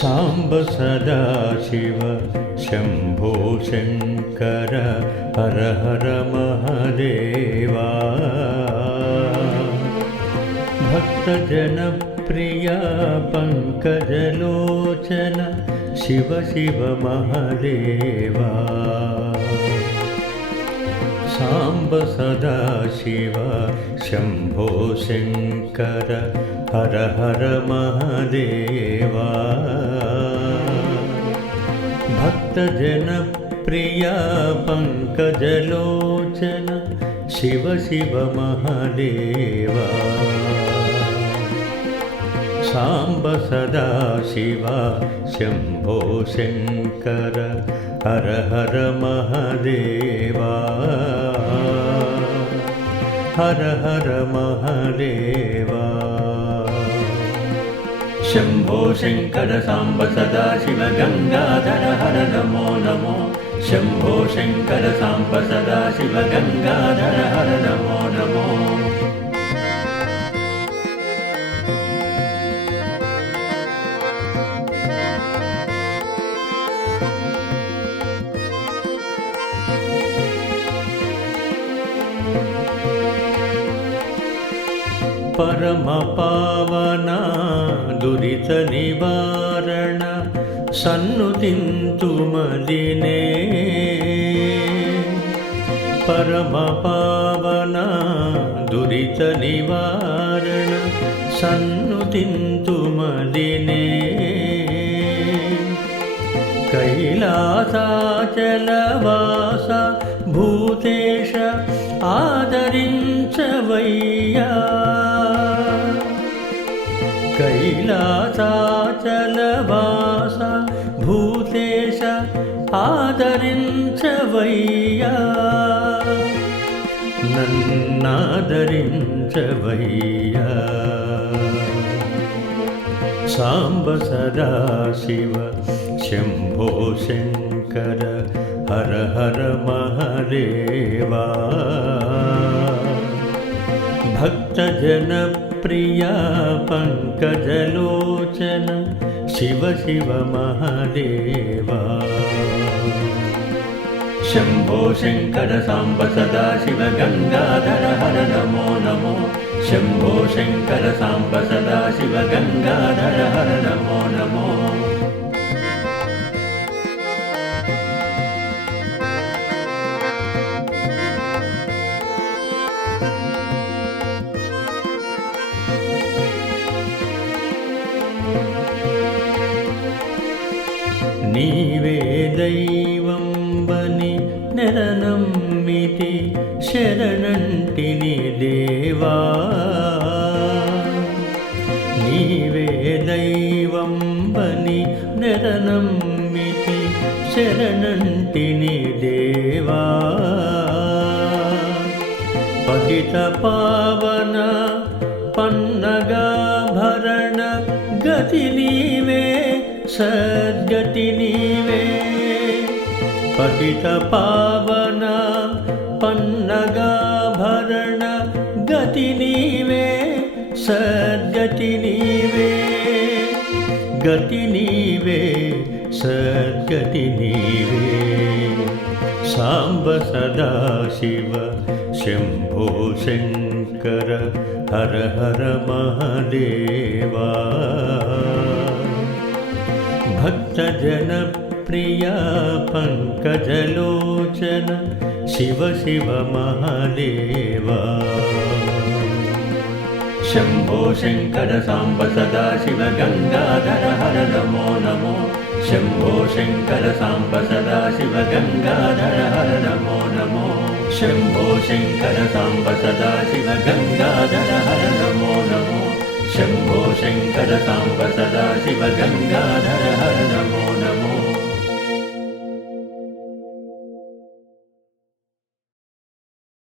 साम्ब सदाशिव शम्भो शङ्कर हर हर महादेवा भक्तजनप्रिया पङ्कजलोचन शिव शिव महादेवा साम्ब सदाशिव शम्भो शङ्कर हर हर महादेवा भक्तजनप्रिया पङ्कजलोचन शिव शिव महादेवा साम्ब सदाशिव शम्भो शङ्कर हर हर महादेवा हर हर महादेवा शम्भो शङ्कर साम्ब सदाशिव गङ्गाधर हर नमो नमो शम्भो शङ्कर साम्ब सदाशिव गङ्गाधर हर नमो नमो परम पावना दुरित निवारण सन्नुतिन्तु मदिने परम पावना दुरित निवारण सन्नुतिन्तु मदिने कैलासाचलवास भूतेश आदरिंचवయ్యా कैलासाचलवास भूतेश आदरिंचवయ్యా नन्नादरिंचवయ్యా साम्ब सदाशिव शम्भो शङ्कर हर हर महादेवा भक्तजनप्रिया पङ्कजलोचन शिव शिव महादेवा शम्भो शङ्कर साम्ब सदाशिव गङ्गाधर हर नमो नमो शम्भो शङ्कर साम्ब सदाशिव गङ्गाधर हर नमो नमो नीवे दैवं बनि नेरनम्मिति शरणंटिनि देवा नीवे दैवं बनि नेरनम्मिति शरणंटिनि देवा पतित पावन पन्नगाभरण गति नीवे सद्गति नीवे पतित पावन पन्नगाभरण गति नीवे सद्गति नीवे गति नीवे सद्गति नीवे साम्ब सदाशिव शम्भो शङ्कर हर हर महादेवा भक्तजनप्रिया पङ्कजलोचन शिव शिव महादेवा शम्भो शङ्कर साम्ब सदाशिव गङ्गाधर हर नमो नमो शम्भो शङ्कर साम्ब सदाशिव गङ्गाधर हर नमो नमो शम्भो शङ्कर साम्ब सदाशिव गङ्गाधर हर नमो नमो शम्भो शङ्कर साम्ब सदाशिव गङ्गाधर हर नमो नमो